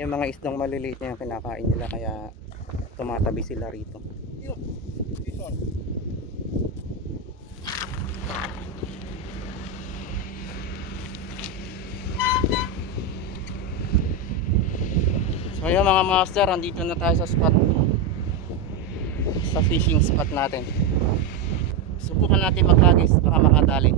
Yung mga isdang maliliit na yung kinakain nila, kaya tumatabi sila rito. So yun mga master, andito na tayo sa spot, sa fishing spot natin. Subukan natin maghagis, baka makadali.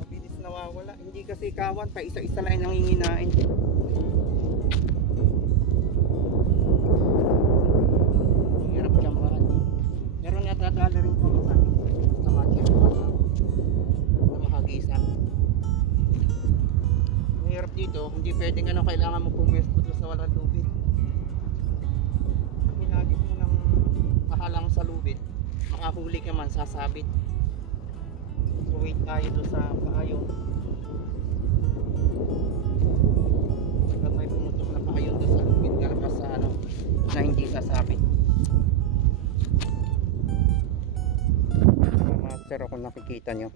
Mabilis nawawala, hindi kasi kawan, pa isa-isa lang nanginginain. Hirap tsambahan. Pero natadala rin ko sa market na mahagisan. Mahirap dito, hindi pwedeng kailangan mo pumwesto doon sa walang lubid. Pag hinagis mo ng pahalang sa lubid, makahuli ka man, sasabit. So wait tayo doon sa paayon. Pag may pumutok na paayon doon sa lubid, karpas sa na hindi sasabit. Mga master, kung nakikita nyo,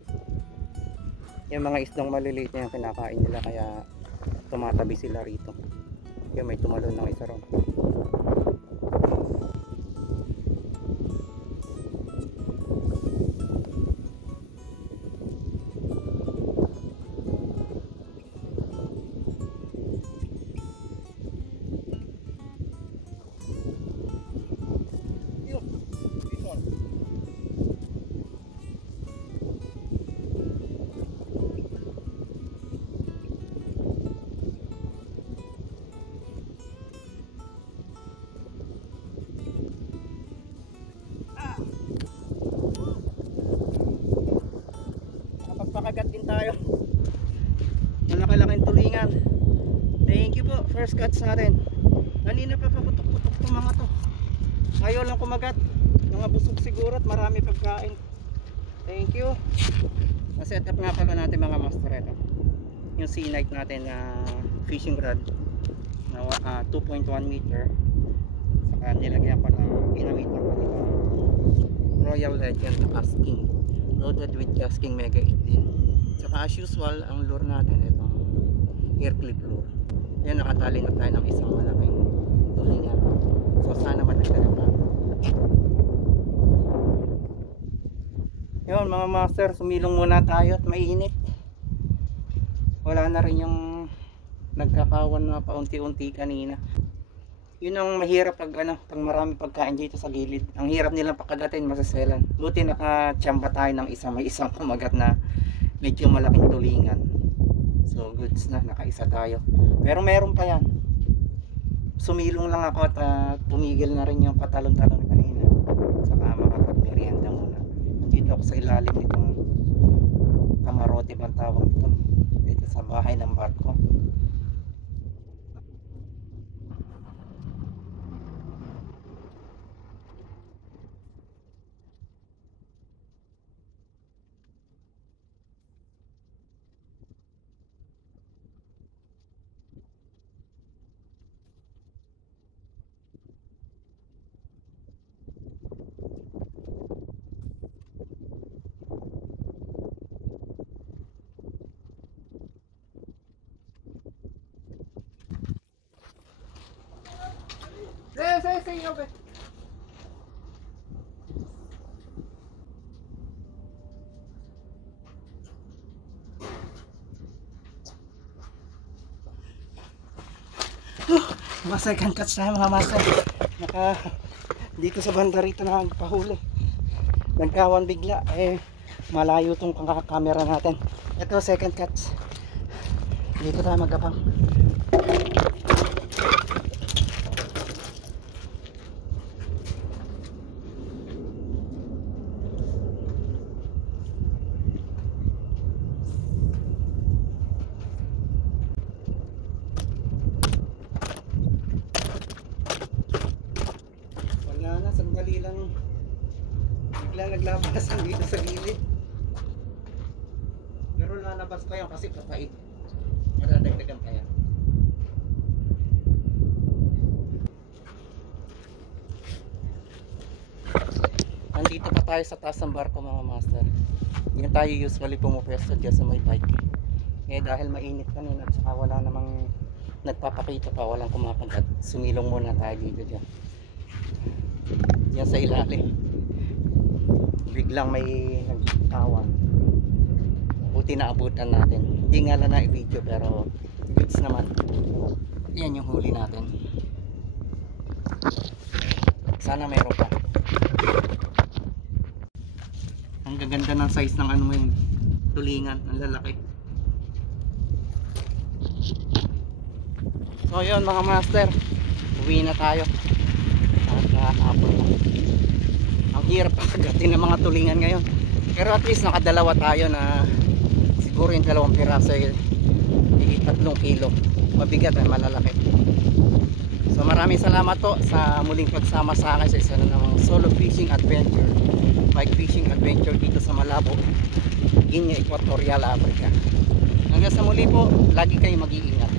yung mga isdang maliliit na yung kinakain nila, kaya tumatabi sila rito. Yung may tumalon ng isa ron. Nakapagpakagat din tayo. Malaki-laking tulingan. Thank you po, first catch natin. Kanina pa paputok-putok itong mga to. Ngayon lang kumagat. Mga busog siguro at marami pagkain. Thank you. Naset up nga pala natin mga master ito. Yung sea night natin na fishing rod na 2.1 meter. Saka nilagyan ko ng ginamit ko ng Royal Legend casking, loaded with casking mega 18. Saka as usual, ang lure natin itong hair clip lure. Yan, nakatali na tayo ng isang malaking tulingan. So sana madagdagan pa. Yun mga master, sumilong muna tayo at mainit. Wala na rin yung nagkakawan na paunti-unti kanina. Yun ang mahirap pag pag marami pagkain dito sa gilid. Ang hirap nilang pakagatin, masaselan. Buti nakachamba tayo ng may isang kumagat na medyo malaking tulingan. So goods na, nakaisa tayo. Pero meron pa yan. Sumilong lang ako at tumigil na rin yung patalon-talon kanina. Saka makapagmerienda muna. Nandito ako sa ilalim nitong kamarote bang tawag ito. Dito sa bahay ng barko. Say, okay. Mga second catch tayo mga master. Dito sa banda rito na nagpahuli. Nagkawan bigla. Malayo tong kamera natin. Ito second catch. Dito tayo magapang. biglang naglabasan dito sa gilid. Pero lalabas pa yan kasi kapait. Madadagdagan pa yan. Nandito pa tayo sa taas ng barko mga master. Yan tayo usually pumupwesto dyan sa may bike. Eh dahil mainit kanina at saka wala namang nagpapakita pa, walang kumakagat. Sumilong muna tayo dito dyan. Yan sa ilalim. Biglang may nagtawan. Buti na abutan natin. Hindi nga lang na i-video pero goods naman. Yan yung huli natin. Sana mayroon pa. Ang gaganda ng size ng ano mo yung tulingan, ang lalaki. So yun mga master, uwi na tayo. Hapon na. Ang hirap pagdating ng mga tulingan ngayon. Pero at least nakadalawa tayo na siguro yung 2 piraso ay 3 kilo. Mabigat ay malalaki. So maraming salamat po sa muling pagsama sa akin sa isa na namang solo fishing adventure, bike fishing adventure dito sa Malabo, Guinea Equatorial, Africa. Hanggang sa muli po, lagi kayong mag-iingat.